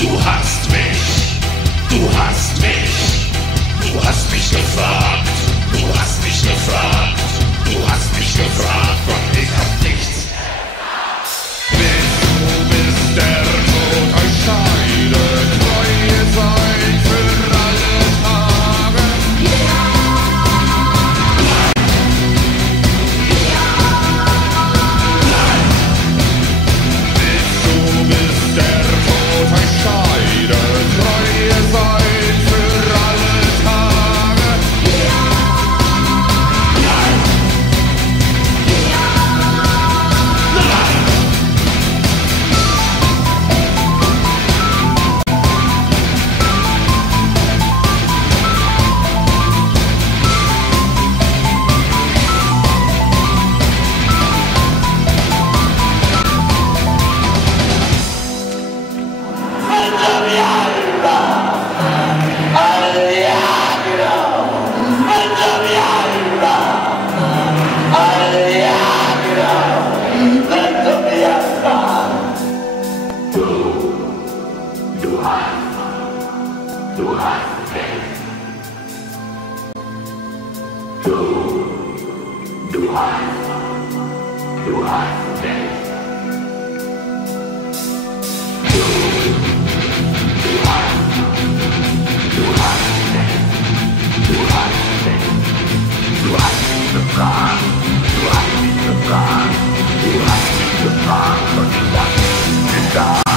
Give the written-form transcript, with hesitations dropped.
Du hast mich. Du hast mich. Du hast mich gefragt, und ich hab nichts. Bis der Tod euch scheidet, treue sein für alle Tage. Bis der Tod euch scheidet, treue sein für alle Tage. Du hast mich. Du hast mich. Du hast mich gefragt, und ich hab nicht gesagt.